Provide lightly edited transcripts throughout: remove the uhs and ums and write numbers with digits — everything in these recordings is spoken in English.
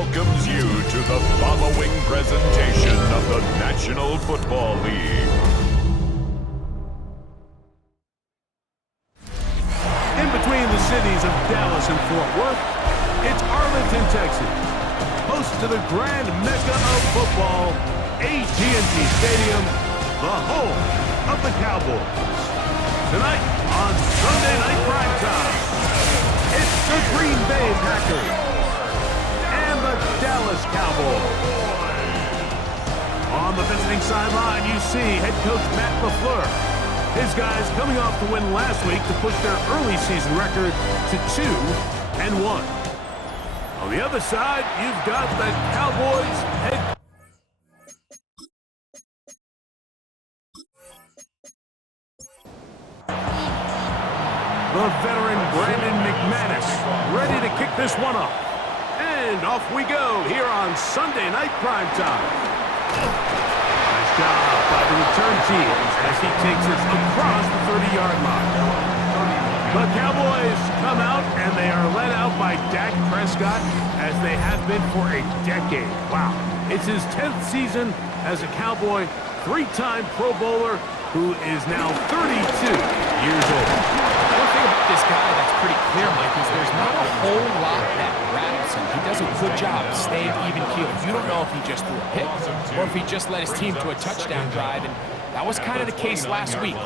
welcomes you to the following presentation of the National Football League. In between the cities of Dallas and Fort Worth, it's Arlington, Texas, host to the grand mecca of football, AT&T Stadium, the home of the Cowboys. Tonight on Sunday Night Primetime, it's the Green Bay Packers and the Dallas Cowboys. On the visiting sideline, you see head coach Matt LaFleur. His guys coming off the win last week to push their early season record to 2-1. On the other side, you've got the Cowboys head. The veteran Brandon McManus ready to kick this one off. And off we go here on Sunday Night Primetime. Nice job by the return team as he takes it across the 30-yard line. The Cowboys come out and they are led out by Dak Prescott as they have been for a decade. Wow. It's his 10th season as a Cowboy, three-time Pro Bowler who is now 32 years old. One thing about this guy that's pretty clear, Mike, is there's not a whole lot that rattles him. He does a good job staying even-keeled. You don't know if he just threw a pick or if he just led his team to a touchdown drive, and that was kind of the case last week.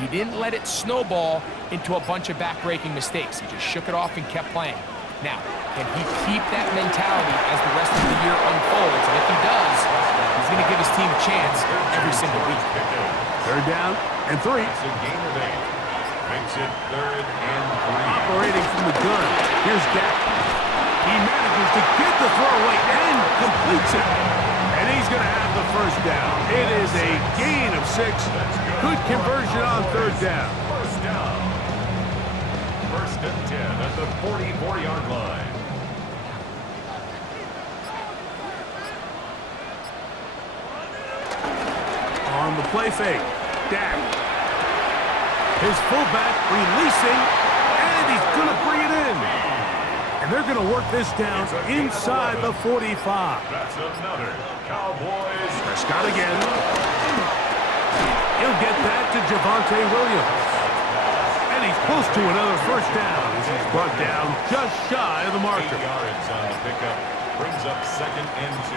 He didn't let it snowball into a bunch of back-breaking mistakes. He just shook it off and kept playing. Now, can he keep that mentality as the rest of the year unfolds? And if he does, he's going to give his team a chance every single week. Third down and 3. It's a gain of 8. Makes it 3rd and 3. Operating from the gun. Here's Dak. He manages to get the throw away and completes it. And he's going to have the first down. It is a gain of 6. Good conversion on third down. First down. 1st and 10 at the 44-yard line. On the play fake, Dak. His fullback releasing, and he's going to bring it in. And they're going to work this down inside the 45. That's another Cowboys. Prescott again. He'll get that to Javonte Williams. And he's close to another first down as he's brought down just shy of the 8 marker. yards on the pickup. Brings up 2nd and 2.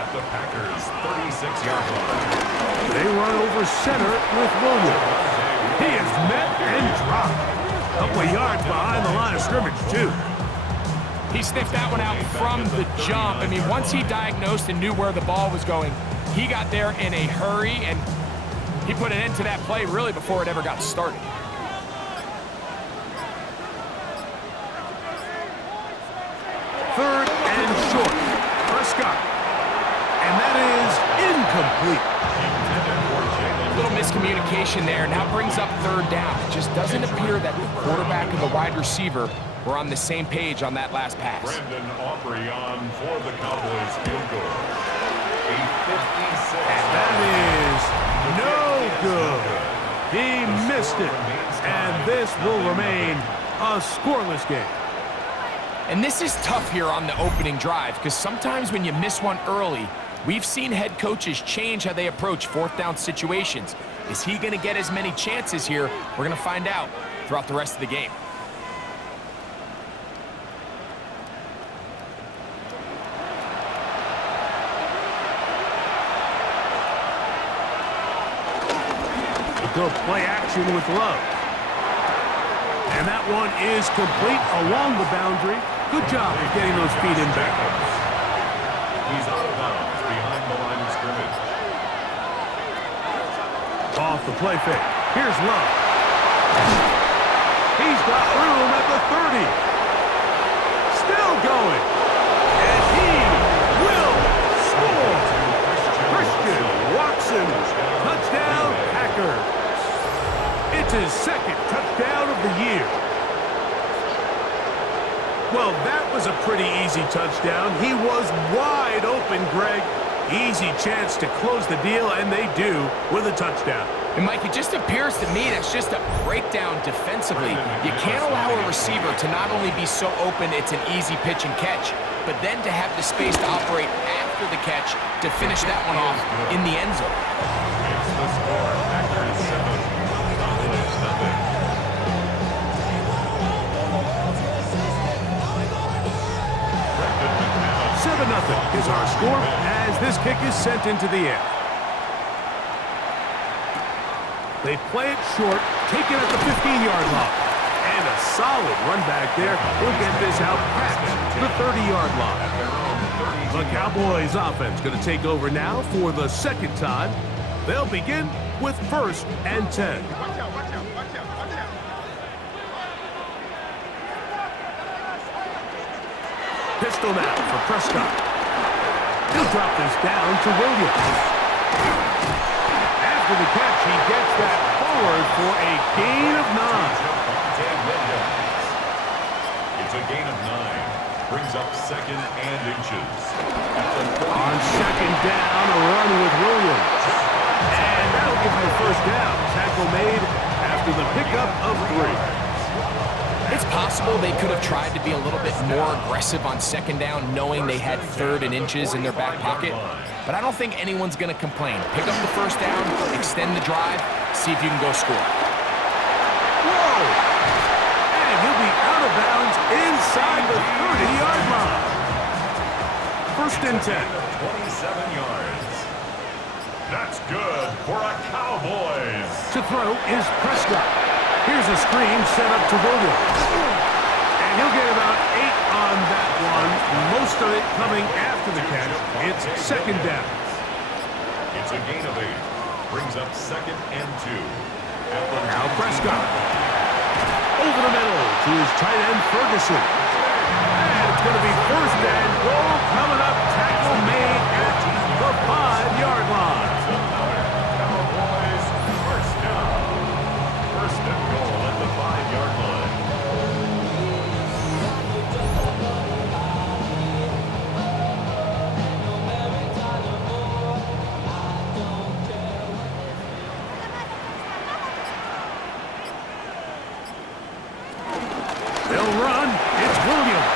At the Packers' 36-yard line. They run over center with Williams. He is met and dropped. A couple of yards behind the line of scrimmage, too. He sniffed that one out from the jump. I mean, once he diagnosed and knew where the ball was going, he got there in a hurry, and he put an end to that play really before it ever got started. Third and short. Prescott. And that is incomplete. A little miscommunication there. Now brings up third down. It just doesn't appear that the quarterback and the wide receiver were on the same page on that last pass. Brandon Aubrey on for the Cowboys field goal. A 56. And that is no good. He missed it. And this will remain a scoreless game. And this is tough here on the opening drive because sometimes when you miss one early, we've seen head coaches change how they approach 4th down situations. Is he going to get as many chances here? We're going to find out throughout the rest of the game. Go play action with Love. And that one is complete along the boundary. Good job of getting those feet in back. He's out of bounds behind the line of scrimmage. Off the play fake. Here's Love. He's got room at the 30. Still going. And he will score. Christian Watson. Touchdown, Packers. It's his 2nd touchdown of the year. Well, that was a pretty easy touchdown. He was wide open, Greg. Easy chance to close the deal, and they do with a touchdown. And Mike, it just appears to me that's just a breakdown defensively. You can't allow a receiver to not only be so open it's an easy pitch and catch, but then to have the space to operate after the catch to finish that one off in the end zone. It's the score. Packers 7, Cowboys nothing. Brendan McManus. 7-0 is our score as this kick is sent into the air. They play it short, take it at the 15-yard line. And a solid run back there will get this out past the 30-yard line. The Cowboys offense going to take over now for the second time. They'll begin with 1st and 10. Pistol now for Prescott. He'll drop this down to Williams. After the catch, he gets that forward for a gain of 9. It's a gain of 9. Brings up 2nd and inches. On 2nd down, a run with Williams. And that'll give him the 1st down. Tackle made after the pickup of 3. It's possible they could have tried to be a little bit more aggressive on 2nd down, knowing they had 3rd and inches in their back pocket. But I don't think anyone's going to complain. Pick up the 1st down, extend the drive, see if you can go score. Whoa! And he'll be out of bounds inside the 30-yard line. 1st and 10. 27 yards. That's good for a Cowboys. To throw is Prescott. Here's a screen set up to Williams. And he'll get about 8 on that one. Most of it coming after the catch. It's 2nd down. It's a gain of 8. Brings up 2nd and 2. Now Prescott. Over the middle to his tight end Ferguson. And it's going to be 1st and goal coming up. Tackle made at the 5-yard line. Cowboys first down. 1st and goal at the 5-yard line. They'll run. It's Williams.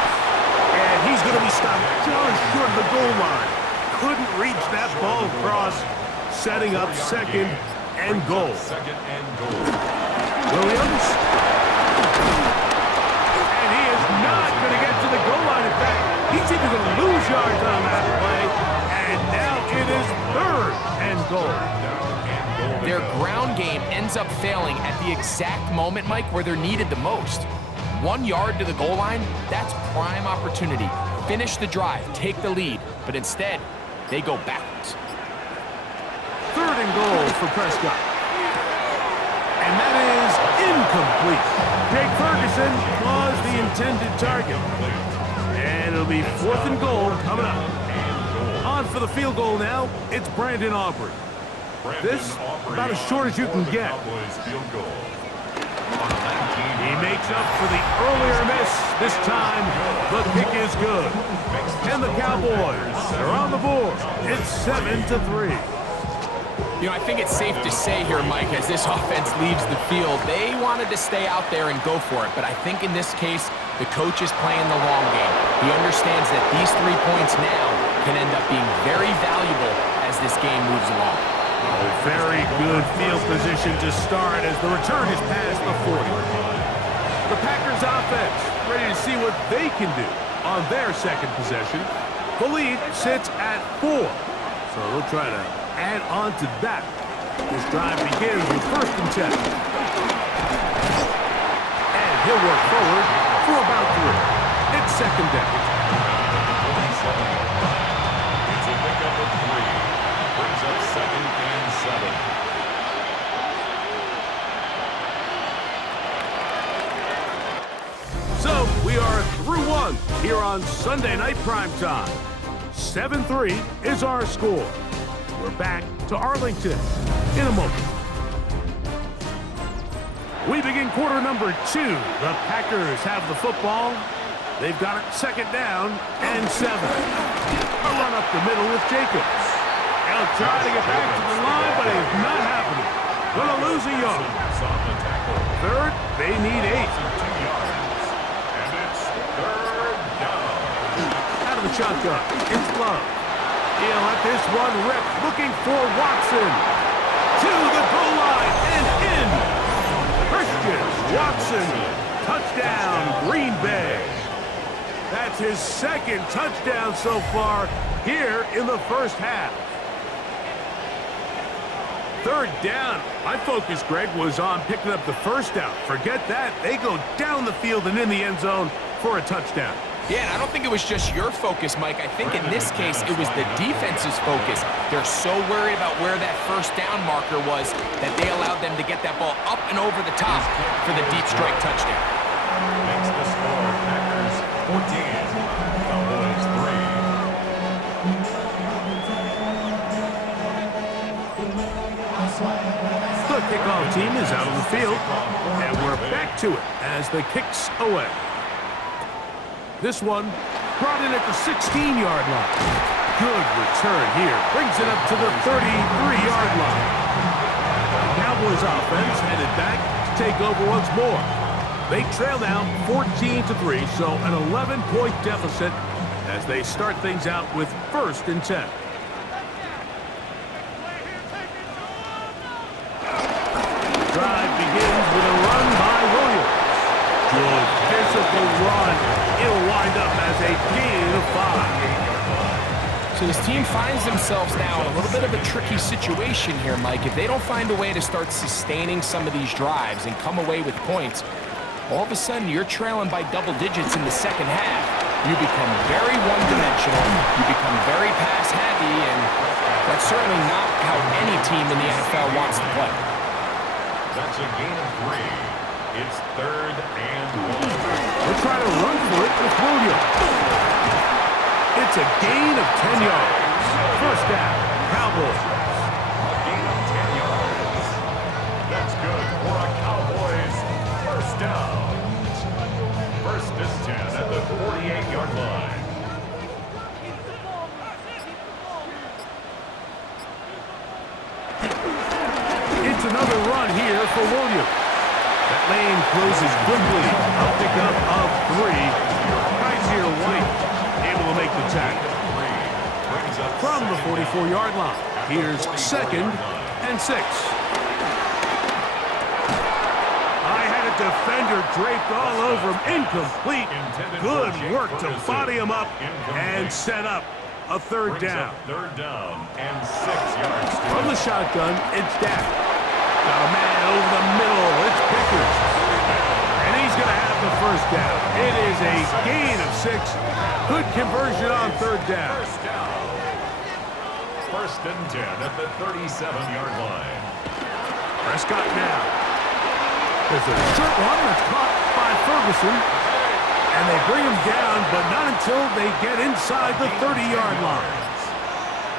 And he's going to be stopped just short of the goal line. Couldn't reach that ball across. Setting up 2nd and goal. 2nd and goal. Williams. And he is not going to get to the goal line. In fact, he's even going to lose yards on that play. And now it is 3rd and goal. Their ground game ends up failing at the exact moment, Mike, where they're needed the most. 1 yard to the goal line, that's prime opportunity. Finish the drive, take the lead, but instead, they go backwards. 3rd and goal for Prescott. And that is incomplete. Jake Ferguson was the intended target. And it'll be 4th and goal coming up. On for the field goal now, it's Brandon Aubrey. This, about as short as you can get. He makes up for the earlier miss. This time, the kick is good. And the Cowboys are on the board. It's 7-3. You know, I think it's safe to say here, Mike, as this offense leaves the field, they wanted to stay out there and go for it. But I think in this case, the coach is playing the long game. He understands that these 3 points now can end up being very valuable as this game moves along. A very good field position to start as the return is past the 40. The Packers offense ready to see what they can do on their 2nd possession. The lead sits at 4. So they'll try to add on to that. This drive begins with 1st and 10. And he'll work forward for about 3. It's 2nd down. It's a pickup of 3. Brings up 2nd and 7. So we are through 1 here on Sunday Night Primetime. 7-3 is our score. We're back to Arlington in a moment. We begin quarter number 2. The Packers have the football. They've got it 2nd down and 7. A run up the middle with Jacobs. They'll try to get back to the line, but it's not happening. Gonna lose a yard. On the tackle. Third, they need 8. 2 yards. And it's third down. Out of the shotgun, it's Love. He'll let this one rip, looking for Watson. To the goal line and in. Christian Watson, touchdown, Green Bay. That's his second touchdown so far here in the first half. Third down. My focus, Greg, was on picking up the first down. Forget that. They go down the field and in the end zone for a touchdown. Yeah, and I don't think it was just your focus, Mike. I think in this case, it was the defense's focus. They're so worried about where that first down marker was that they allowed them to get that ball up and over the top for the deep strike touchdown. Makes the score Packers 14, Cowboys 3. The kickoff team is out on the field, and we're back to it as the kick's away. This one brought in at the 16-yard line. Good return here. Brings it up to the 33-yard line. The Cowboys offense headed back to take over once more. They trail now 14-3, so an 11-point deficit as they start things out with 1st and 10. Drive begins with a run by Williams. Good physical run. It'll wind up as a gain of 5. So this team finds themselves now in a little bit of a tricky situation here, Mike. If they don't find a way to start sustaining some of these drives and come away with points, all of a sudden you're trailing by double digits in the second half. You become very one-dimensional. You become very pass-heavy, and that's certainly not how any team in the NFL wants to play. That's a gain of 3. It's 3rd and 1. They'll try to run for it with Williams. It's a gain of 10 yards. First down, Cowboys. A gain of 10 yards. That's good for a Cowboys first down. 1st and 10 at the 48-yard line. It's another run here for Williams. That lane closes quickly. A pickup of 3. Kaiser White able to make the tackle. From the 44-yard line, here's 2nd and 6. I had a defender draped all over him. Incomplete. Good work to body him up and set up a 3rd down. 3rd down and 6 yards. From the shotgun, it's Dak. Got a man over the middle. It's Pickers. And he's going to have the first down. It is a gain of 6. Good conversion on 3rd down. 1st and 10 at the 37-yard line. Prescott now. There's a short one that's caught by Ferguson. And they bring him down, but not until they get inside the 30-yard line.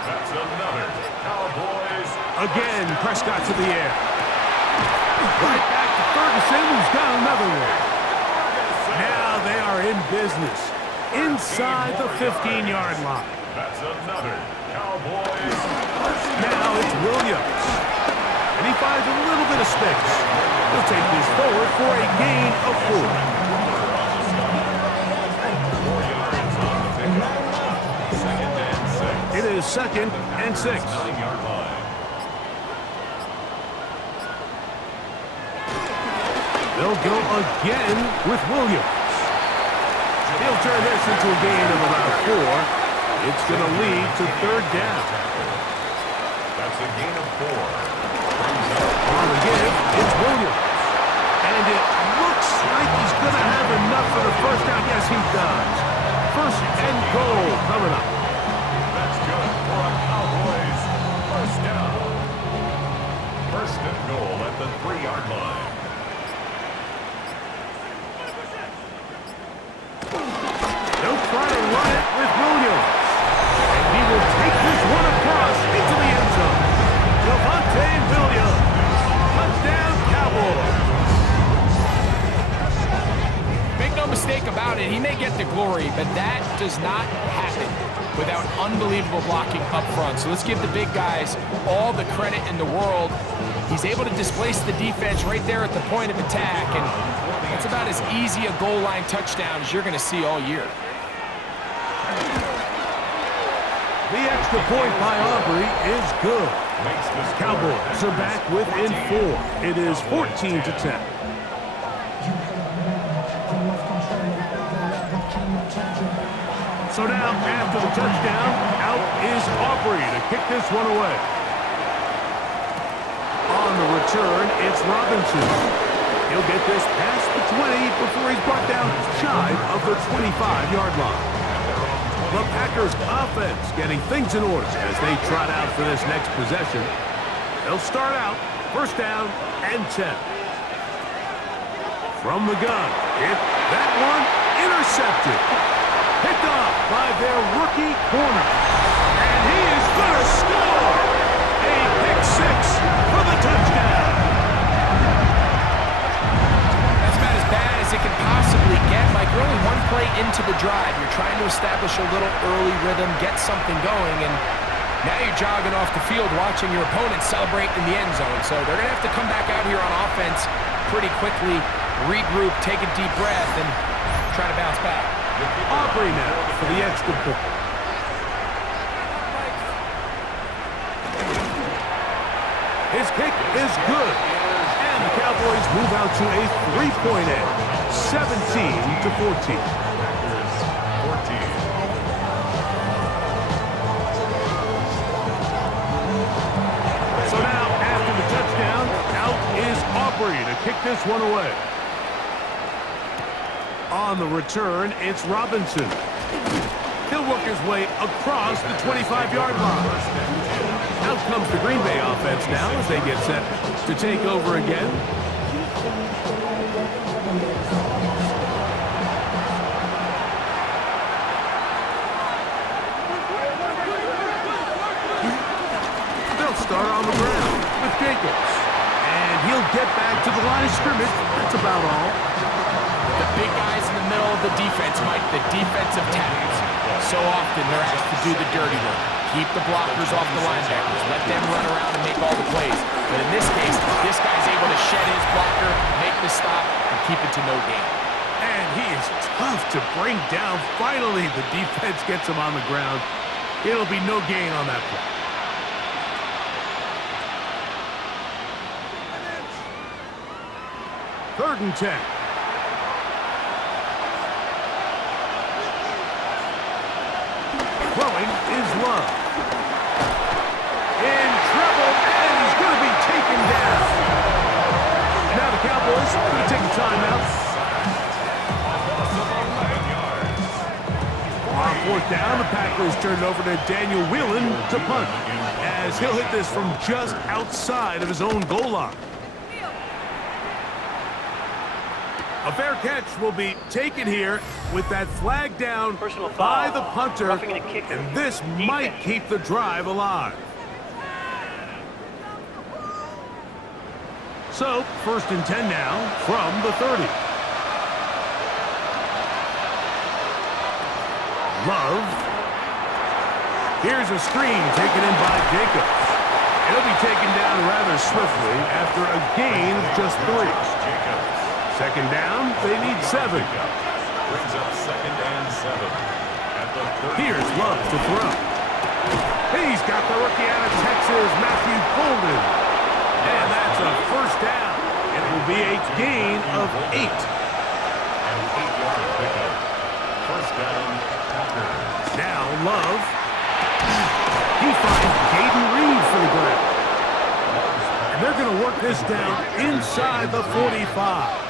That's another Cowboys. Again, Prescott to the air. Right back to Ferguson, who's got another one. Now they are in business inside the 15-yard line. That's another Cowboys. Now it's Williams. And he finds a little bit of space. He'll take this forward for a gain of 4. 4 yards on the pickup. 2nd and 6. It is 2nd and 6. 9-yard line. They'll go again with Williams. He'll turn this into a gain of about 4. It's going to lead to 3rd down. That's a gain of 4. On the give, it's Williams. And it looks like he's going to have enough for the first down. Yes, he does. 1st and goal coming up. That's good for a Cowboys first down. 1st and goal at the 3-yard line. They'll try to run it with Williams. And he will take this one across into the end zone. Javonte Williams. Touchdown, Cowboys. Make no mistake about it, he may get the glory, but that does not happen without unbelievable blocking up front. So let's give the big guys all the credit in the world. He's able to displace the defense right there at the point of attack, and that's about as easy a goal line touchdown as you're going to see all year. The extra point by Aubrey is good. Cowboys are back within 4. It is 14-10. So now, after the touchdown, out is Aubrey to kick this one away. On the return, it's Robinson. He'll get this past the 20 before he's brought down shy of the 25-yard line. The Packers offense getting things in order as they trot out for this next possession. They'll start out first down and 10. From the gun, that one intercepted. Picked off by their rookie corner. And he is going to score! A pick six for the touchdown. That's about as bad as it can possibly get. Like, you're only one play into the drive. You're trying to establish a little early rhythm, get something going, and now you're jogging off the field watching your opponent celebrate in the end zone. So they're going to have to come back out here on offense pretty quickly, regroup, take a deep breath, and try to bounce back. Aubrey now for the extra point. His kick is good. And the Cowboys move out to a 3-point edge, 17-14. So now, after the touchdown, out is Aubrey to kick this one away. On the return, it's Robinson. He'll work his way across the 25-yard line. Out comes the Green Bay offense now as they get set to take over again. They'll start on the ground with Jacobs. And he'll get back to the line of scrimmage. That's about all. The big guys in the middle of the defense, Mike, the defensive tackles. So often they're asked to do the dirty work. Keep the blockers off the linebackers. Let them run around and make all the plays. But in this case, this guy's able to shed his blocker, make the stop, and keep it to no gain. And he is tough to bring down. Finally, the defense gets him on the ground. It'll be no gain on that play. Third and 10. Throwing is Love. In trouble, and he's going to be taken down. Now the Cowboys are going to take a timeout. On fourth down, the Packers turn it over to Daniel Whelan to punt, as he'll hit this from just outside of his own goal line. A fair catch will be taken here with that flag down by the punter, and this might keep the drive alive. So, first and 10 now from the 30. Love. Here's a screen taken in by Jacobs. He'll be taken down rather swiftly after a gain of just 3. Second down, they need 7. Brings up second and 7. At the Here's Love to throw. He's got the rookie out of Texas, Matthew Golden. And that's a first down. It will be a gain of 8. An 8-yard pickup. First down, Packers. Now Love. He finds Gaden Reed for the ground. And they're going to work this down inside the 45.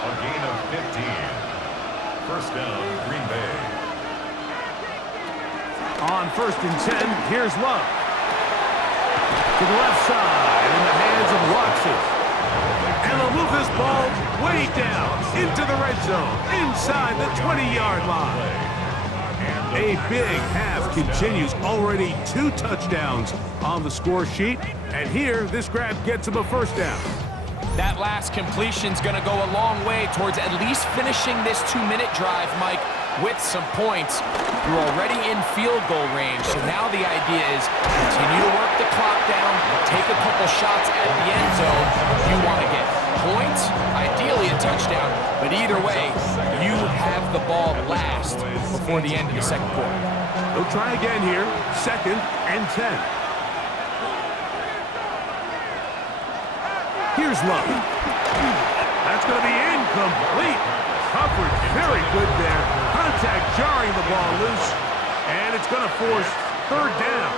A gain of 15. First down, Green Bay. On first and 10, here's Love. To the left side, in the hands of Watson. And they'll move this ball way down into the red zone, inside the 20-yard line. A big half continues. Already 2 touchdowns on the score sheet. And here, this grab gets him a first down. That last completion's going to go a long way towards at least finishing this 2-minute drive, Mike, with some points. You're already in field goal range, so now the idea is continue to work the clock down, take a couple shots at the end zone. You want to get points, ideally a touchdown, but either way, you have the ball last before the end of the second quarter. They'll try again here. 2nd and 10. Here's Love. That's going to be incomplete. Coverage very good there. Contact jarring the ball loose. And it's going to force 3rd down.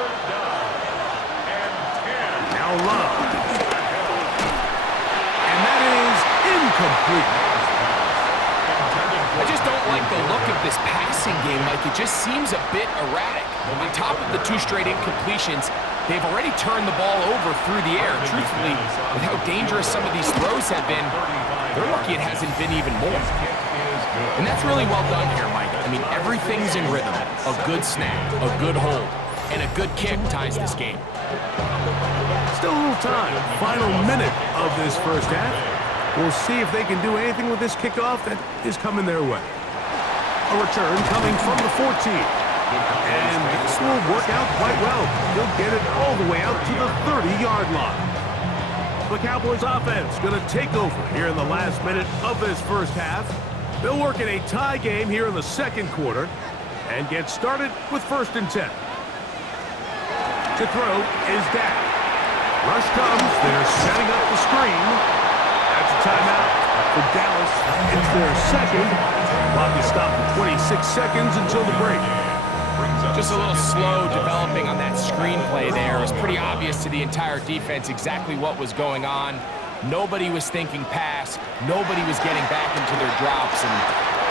Now Love. And that is incomplete. I just don't like the look of this passing game, Mike. It just seems a bit erratic. On top of the 2 straight incompletions, they've already turned the ball over through the air. Truthfully, with how dangerous some of these throws have been, they're lucky it hasn't been even more. And that's really well done here, Mike. I mean, everything's in rhythm. A good snap, a good hold, and a good kick ties this game. Still a little time. Final minute of this first half. We'll see if they can do anything with this kickoff that is coming their way. A return coming from the 14. And this will work out quite well. He'll get it all the way out to the 30-yard line. The Cowboys offense going to take over here in the last minute of this first half. They'll work in a tie game here in the second quarter and get started with 1st and 10. To throw is Dak. Rush comes. They're setting up the screen. That's a timeout for Dallas. It's their second. Clock is stopped for 26 seconds until the break. Just a little slow developing on that screenplay there. It was pretty obvious to the entire defense exactly what was going on. Nobody was thinking pass. Nobody was getting back into their drops, and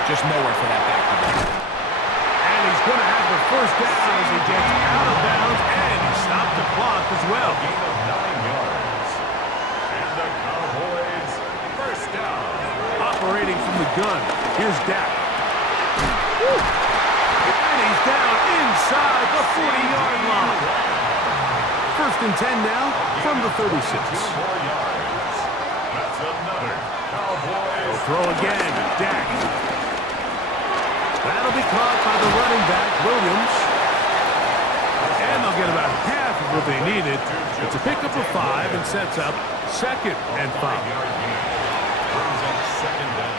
just nowhere for that back to go. And he's going to have the 1st down as he gets out of bounds, and he stopped the clock as well. Gain of 9 yards. And the Cowboys, 1st down. Operating from the gun, here's Dak. Woo! And he's down inside the 40-yard line. 1st and 10 now from the 36. 2 more yards. That's another Cowboys. Throw again, Dak. That'll be caught by the running back, Williams. And they'll get about half of what they needed. It's a pickup of 5 and sets up 2nd and 5. Brings up 2nd down.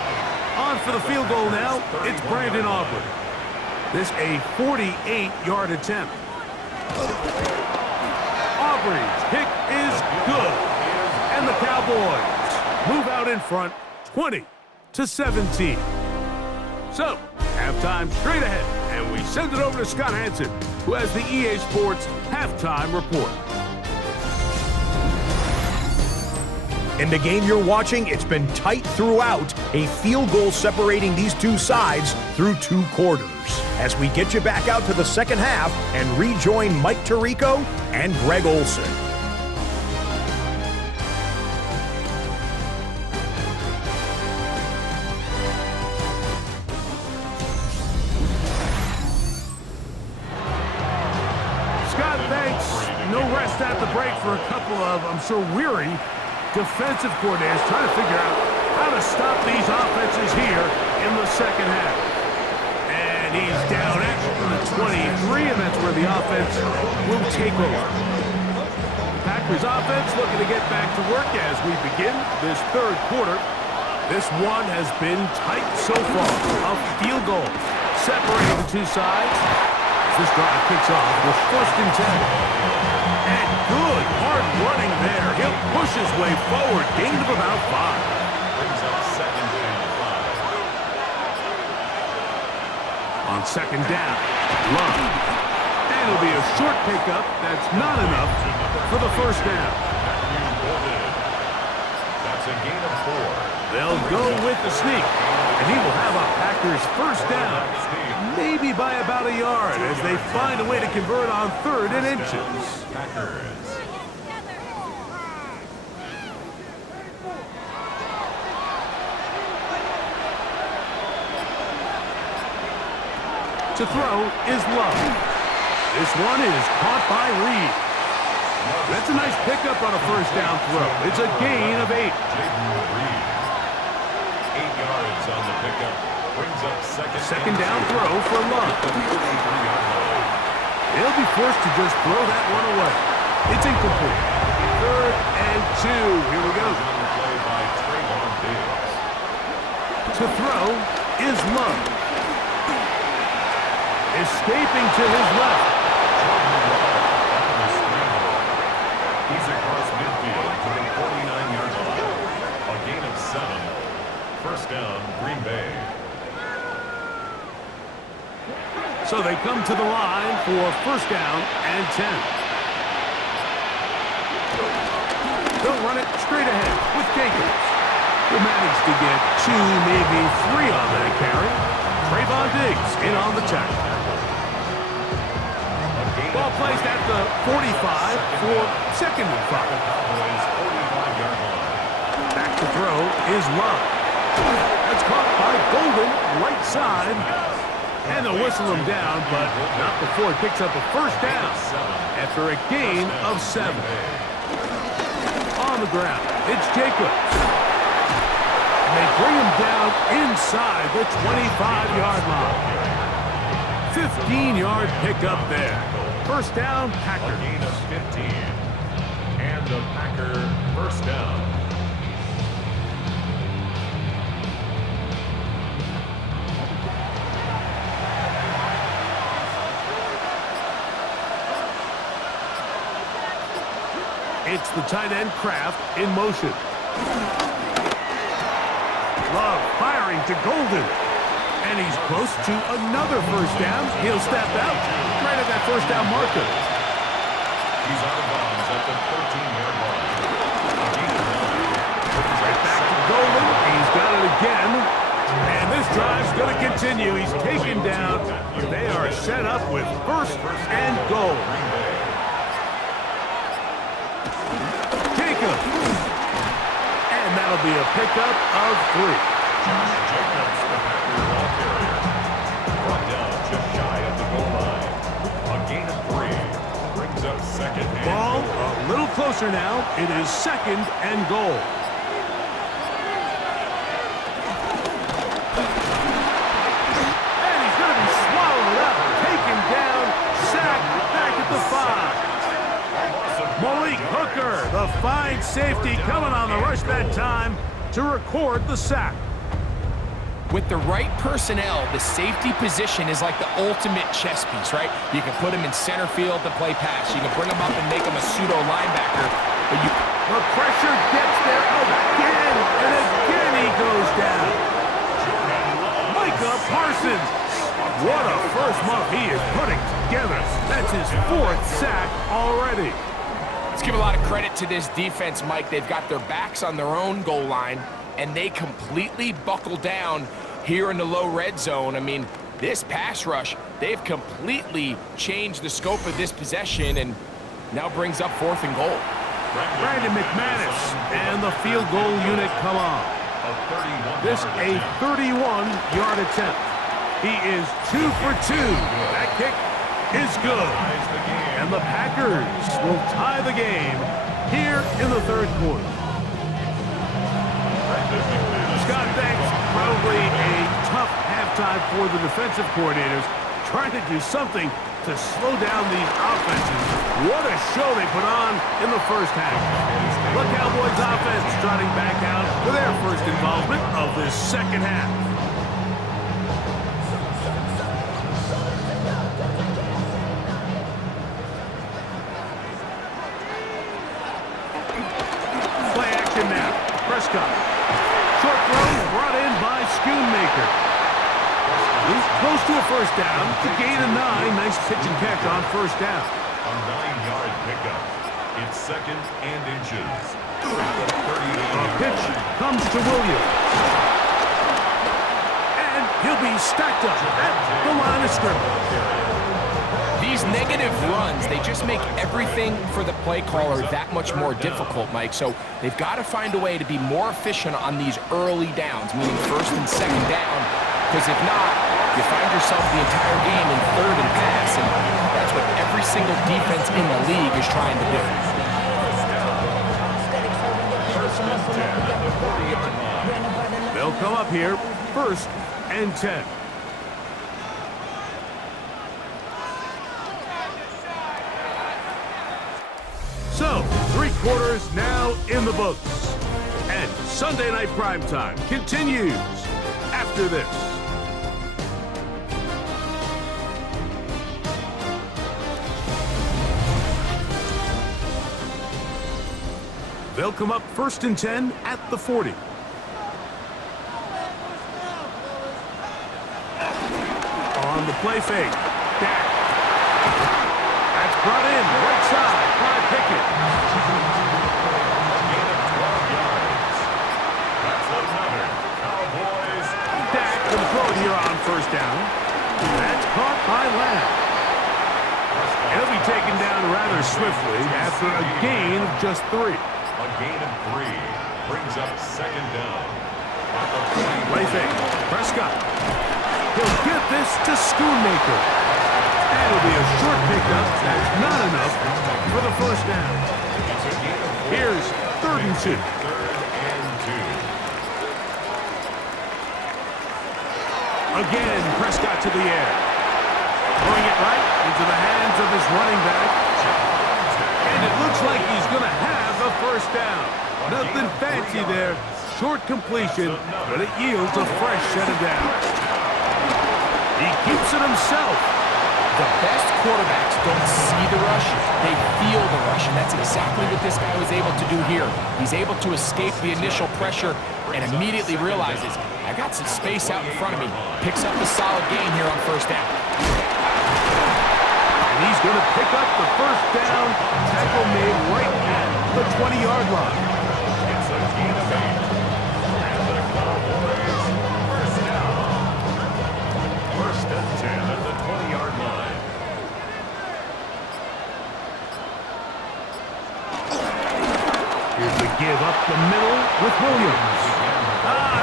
On for the field goal now, it's Brandon Aubrey. This a 48-yard attempt. Aubrey's kick is good. And the Cowboys move out in front 20-17. So, halftime straight ahead, and we send it over to Scott Hansen, who has the EA Sports halftime report. In the game you're watching, it's been tight throughout, a field goal separating these two sides through 2 quarters. As we get you back out to the second half and rejoin Mike Tirico and Greg Olson. Scott, thanks. No rest at the break for a couple of, I'm sure, weary defensive coordinators trying to figure out how to stop these offenses here in the second half. And he's down at the 23, and that's where the offense will take over. The Packers offense looking to get back to work as we begin this 3rd quarter. This one has been tight so far. A field goal separating the 2 sides. This drive kicks off with 1st and 10. And good hard running there. He'll push his way forward. Gain of about 5. Brings up 2nd and 5. On 2nd down, Love. And it'll be a short pickup. That's not enough for the 1st down. That's a gain of 4. They'll go with the sneak. And he will have a Packers 1st down. Maybe by about a yard as they find a way to convert on 3rd and inches. Packers. To throw is Love. This one is caught by Reed. That's a nice pickup on a 1st down throw. It's a gain of 8. Jaden Reed. 8 yards on the pickup. Brings up Second down throw for Love. He'll be forced to just throw that one away. It's incomplete. 3rd and 2. Here we go. Play by Trayvon Diggs. To throw is Love. Escaping to his left. He's across midfield to the 49-yard line. A gain of 7. First down, Green Bay. So they come to the line for first down and 10. They'll run it straight ahead with Jacobs. They managed to get 2, maybe 3 on that carry. Trayvon Diggs in on the tackle. Ball placed at the 45 for 2nd and 5. Back to throw is Love. That's caught by Golden, right side. And they'll whistle him down, but not before he picks up a first down after a gain of 7. On the ground, it's Jacobs. And they bring him down inside the 25-yard line. 15-yard pickup there. First down, Packers. A gain of 15. And the Packer first down. It's the tight end Kraft in motion. Love firing to Golden. And he's close to another first down. He'll step out right at that first down marker. He's out of bounds at the 13-yard line. Right back to Golden. He's got it again. And this drive's going to continue. He's taken down. They are set up with first and goal. Jacobs. And that'll be a pickup of 3. Josh Jacobs, the Packer ball carrier. Brought down just shy of the goal line. A gain of 3. Brings up second and Ball goal. a little closer now. It is 2nd and goal. And he's going to be swallowed up. Taken down. Sacked back at the 5. Malik Hooker, the fine safety, coming on the rush that time to record the sack. With the right personnel, the safety position is like the ultimate chess piece, right? You can put him in center field to play pass. You can bring him up and make him a pseudo linebacker. But the pressure gets there again, and again he goes down. Micah Parsons. What a first month he is putting together. That's his 4th sack already. Let's give a lot of credit to this defense, Mike. They've got their backs on their own goal line, and they completely buckle down here in the low red zone. I mean, this pass rush, they've completely changed the scope of this possession and now brings up 4th and goal. Brandon McManus and the field goal unit come on. This a 31-yard attempt. He is 2 for 2. That kick is good. And the Packers will tie the game here in the 3rd quarter. Scott, thanks. Probably a tough halftime for the defensive coordinators, trying to do something to slow down these offenses. What a show they put on in the first half. The Cowboys offense trotting back out for their first involvement of this second half. Play action now. Prescott. Short throw brought in by Schoonmaker. He's close to a first down. To gain of 9. Nice pitch and catch on first down. A 9-yard pickup. It's 2nd and inches. A pitch comes to Williams. And he'll be stacked up at the line of scrimmage. These negative runs, they just make everything for the play caller that much more difficult, Mike. So they've got to find a way to be more efficient on these early downs, meaning 1st and 2nd down. Because if not, you find yourself the entire game in 3rd and pass, and that's what every single defense in the league is trying to do. They'll come up here first and 10. So, 3 quarters now in the books. And Sunday Night Primetime continues after this. They'll come up first and 10 at the 40. On the play fake. Dak. That's brought in right side by Pickett. Gain of 12 yards. That's another Cowboys. Dak will throw it here on first down. That's caught by Lamb. He'll be taken down rather swiftly after a gain of just 3. A gain of 3 brings up second down. Play fake. Prescott. He'll get this to Schoonmaker. And it'll be a short pickup. That's not enough for the first down. Here's 3rd and 2. Again, Prescott to the air. Throwing it right into the hands of his running back. And it looks like he's going to have a first down. Nothing fancy there. Short completion, but it yields a fresh set of downs. He keeps it himself. The best quarterbacks don't see the rush, they feel the rush, and that's exactly what this guy was able to do here. He's able to escape the initial pressure and immediately realizes, I got some space out in front of me. Picks up a solid gain here on first down. And he's going to pick up the first down. Tackle made right at the 20-yard line. It's a gain of 8. And the Cowboys first down. First and 10 at the 20-yard line. Here's the give up the middle with Williams.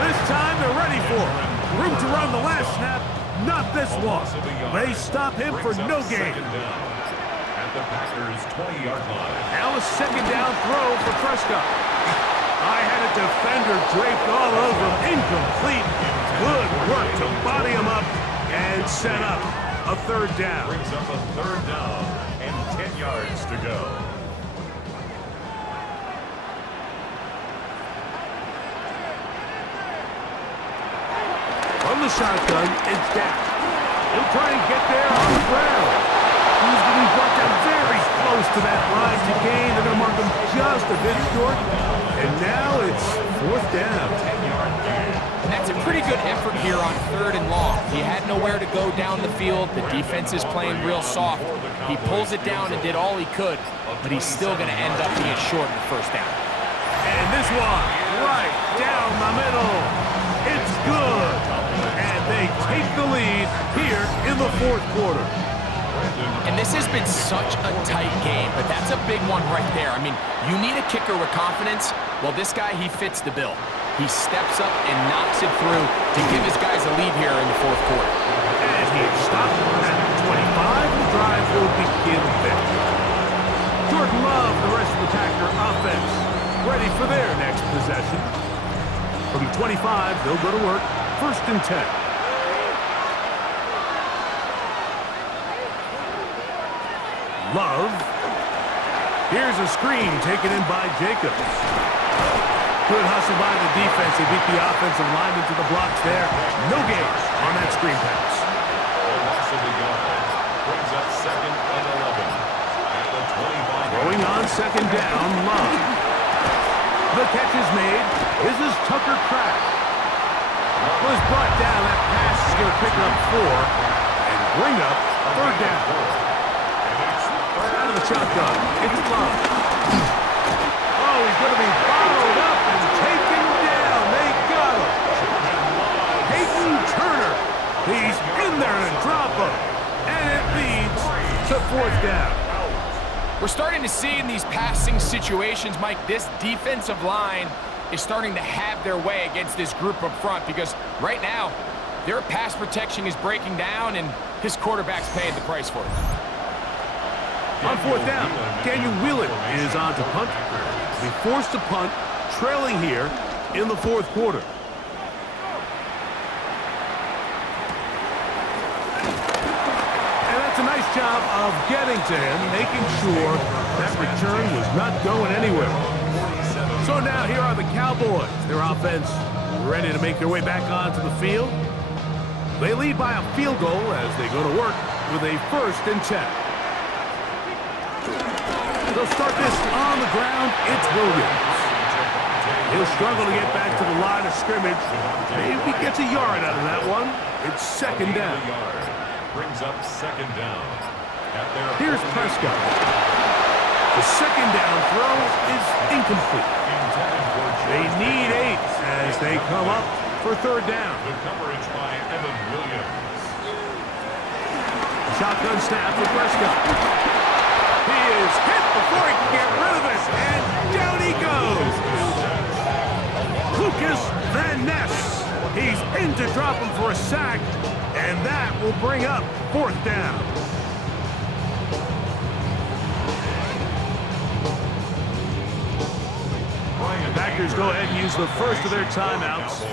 This time they're ready for it. Room to run the last snap, not this one. They stop him for no gain. At the Packers' 20-yard line. Now a second down throw for Prescott. I had a defender draped all over him. Incomplete. Good work to body him up and set up a 3rd down. Brings up a 3rd down and 10 yards to go. From the shotgun, it's Dak. He'll try and get there on the ground. He's going to be brought down very close to that line to gain. They're going to mark him just a bit short. And now it's 4th down. 10-yard gain. And that's a pretty good effort here on 3rd and long. He had nowhere to go down the field. The defense is playing real soft. He pulls it down and did all he could, but he's still going to end up being short in the first down. And this one, right down the middle. It's good. And they take the lead here in the 4th quarter. And this has been such a tight game, but that's a big one right there. I mean, you need a kicker with confidence. Well, this guy, he fits the bill. He steps up and knocks it through to give his guys a lead here in the 4th quarter. And he is stopped at the 25. The drive will begin there. Jordan Love, the rest of the Packer offense, ready for their next possession. From the 25, they'll go to work. 1st and 10. Love. Here's a screen taken in by Jacobs. Good hustle by the defense. They beat the offensive lineman to the blocks there. No gains on that screen pass. The loss of the yard brings up 2nd and 11. At the 25. Throwing on 2nd down, Love. The catch is made. This is Tucker Kraft. Was brought down. That pass is going to pick up 4 and bring up 3rd down. Out of the shotgun, it's Love. Oh, he's going to be bottled up and taken down. They got him. Peyton Turner. He's in there to drop him. And it leads to 4th down. We're starting to see in these passing situations, Mike, this defensive line is starting to have their way against this group up front because right now, their pass protection is breaking down and his quarterback's paying the price for it. On 4th down, Daniel Wheelan is on to punt. They forced to punt, trailing here in the 4th quarter. job of getting to him, making sure that return was not going anywhere. So now here are the Cowboys. Their offense ready to make their way back onto the field. They lead by a field goal as they go to work with a 1st and 10. They'll start this on the ground. It's Williams. He'll struggle to get back to the line of scrimmage. Maybe gets a yard out of that one. It's 2nd down. Brings up 2nd down. Here's Prescott. The 2nd down throw is incomplete. They need 8 as they come up for 3rd down. The coverage by Evan Williams. Shotgun snap for Prescott. He is hit before he can get rid of it, and down he goes. Lucas Van Ness. He's in to drop him for a sack, and that will bring up 4th down. The Packers go ahead and use the first of their timeouts.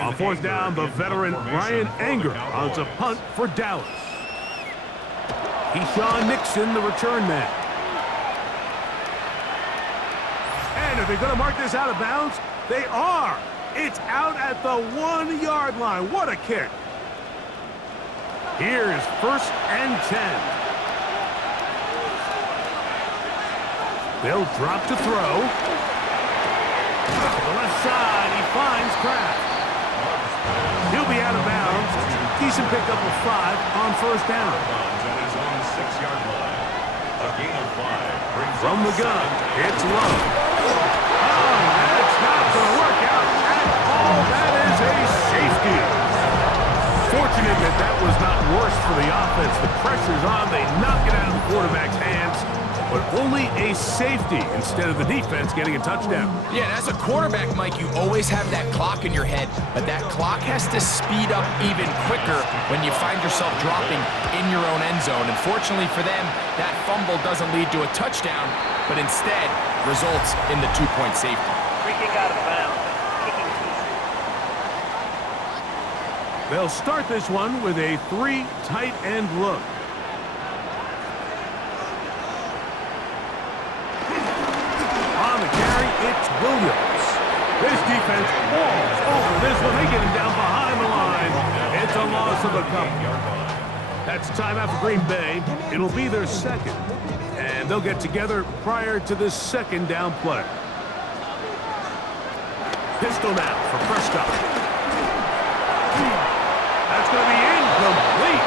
On 4th down, the veteran Ryan Anger on to punt for Dallas. Keyshawn Nixon, the return man. And are they going to mark this out of bounds? They are. It's out at the 1-yard line. What a kick. Here is 1st and 10. They'll drop to throw. To the left side, he finds Kraft. He'll be out of bounds. Decent pickup of 5 on 1st down. From the gun, it's low. Oh, that's not going to work out at all. That is a safety. Fortunate that that was not worse for the offense. The pressure's on. They knock it out of the quarterback's hands, but only a safety instead of the defense getting a touchdown. Yeah, and as a quarterback, Mike, you always have that clock in your head, but that clock has to speed up even quicker when you find yourself dropping in your own end zone. And fortunately for them, that fumble doesn't lead to a touchdown, but instead results in the 2-point safety. Freaking out of bounds. Kicking They'll start this one with a 3 tight end look. On the carry, it's Williams. This defense falls over this one. They get him down behind the line. It's a loss of a couple. That's timeout for Green Bay. It'll be their 2nd. And they'll get together prior to this 2nd down play. Pistol now for Prescott. That's going to be incomplete.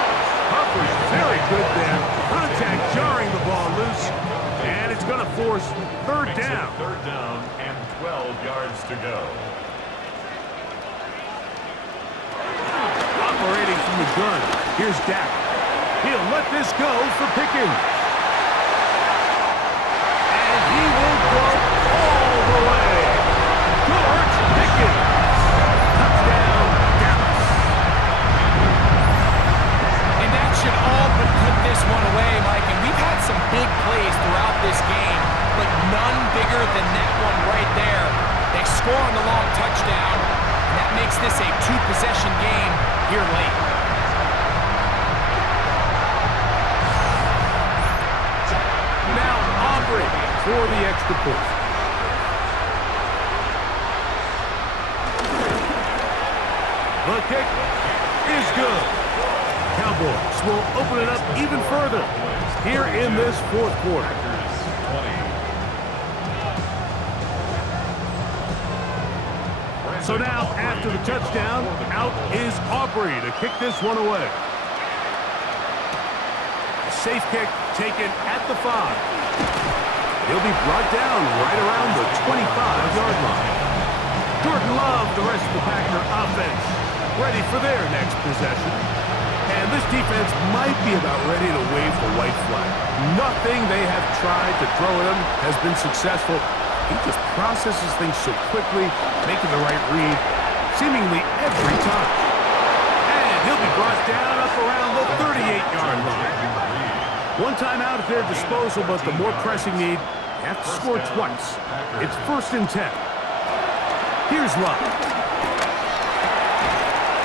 Humphrey, very good there. Contact jarring the ball loose. And it's going to force 3rd down. 3rd down and 12 yards to go. Operating from the gun. Here's Dak. He'll let this go for Pickens. And he will go all the way. George Pickens. Touchdown, Dallas. And that should all but put this one away, Mike. And we've had some big plays throughout this game, but none bigger than that one right there. They score on the long touchdown, and that makes this a 2-possession game here late. Now Aubrey for the extra point. The kick is good. Cowboys will open it up even further here in this 4th quarter. So now, after the touchdown, out is Aubrey to kick this one away. A safe kick taken at the 5. He'll be brought down right around the 25-yard line. Jordan Love, the rest of the Packer offense, ready for their next possession. And this defense might be about ready to wave the white flag. Nothing they have tried to throw at him has been successful. He just processes things so quickly, making the right read, seemingly every time. And he'll be brought down up around the 38-yard line. One timeout at their disposal, but the more pressing need, they have to score twice. It's 1st and 10. Here's Luck.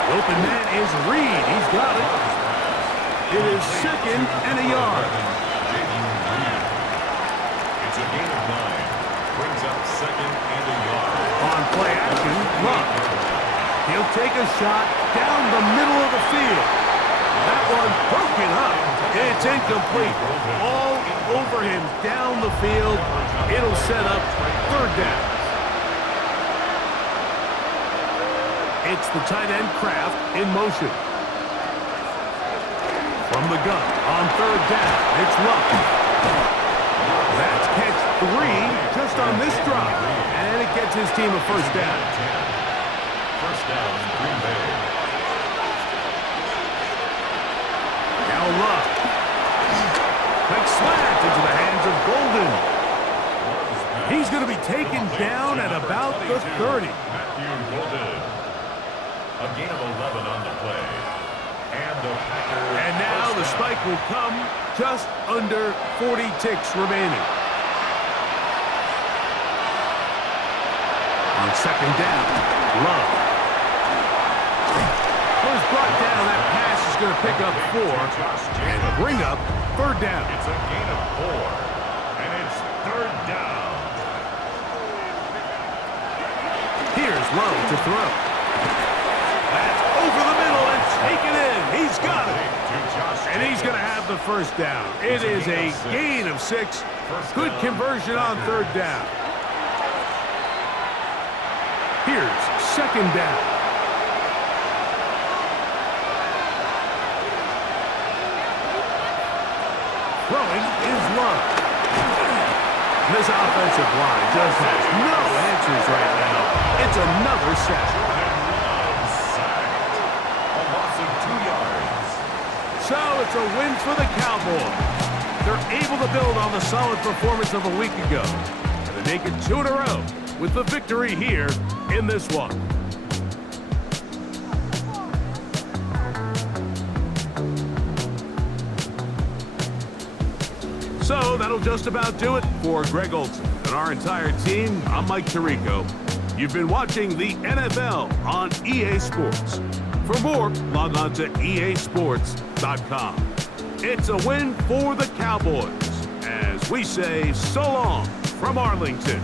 The open man is Reed. He's got it. It is 2nd and a yard. It's a gain of 9. Brings up 2nd and a yard. On play action, Luck. He'll take a shot down the middle of the field. That one broken up. It's incomplete. All over him down the field. It'll set up 3rd down. It's the tight end Kraft in motion. From the gun on 3rd down, it's Luck. That's catch 3 just on this drive. And it gets his team a 1st down. 1st down, Green Bay. Now Luck. Quick slant into the hands of Golden. He's going to be taken down at about the 30. Matthew Golden. A gain of 11 on the play. And the Packers. And now the spike will come just under 40 ticks remaining. On 2nd down, Love. Was brought down. That pass is going to pick up 4 and bring up 3rd down. It's a gain of 4. And it's 3rd down. Here's Love to throw. That's over the middle and taken in. He's got it. And he's going to have the 1st down. It is a gain of 6. Good conversion on 3rd down. Here's 2nd down. Throwing is Love. This offensive line just has no answers right now. It's another sack. A loss of 2 yards. So it's a win for the Cowboys. They're able to build on the solid performance of a week ago. And they make it 2 in a row with the victory here in this one. So that'll just about do it for Greg Olson and our entire team. I'm Mike Tirico. You've been watching the NFL on EA Sports. For more, log on to easports.com. It's a win for the Cowboys as we say so long from Arlington.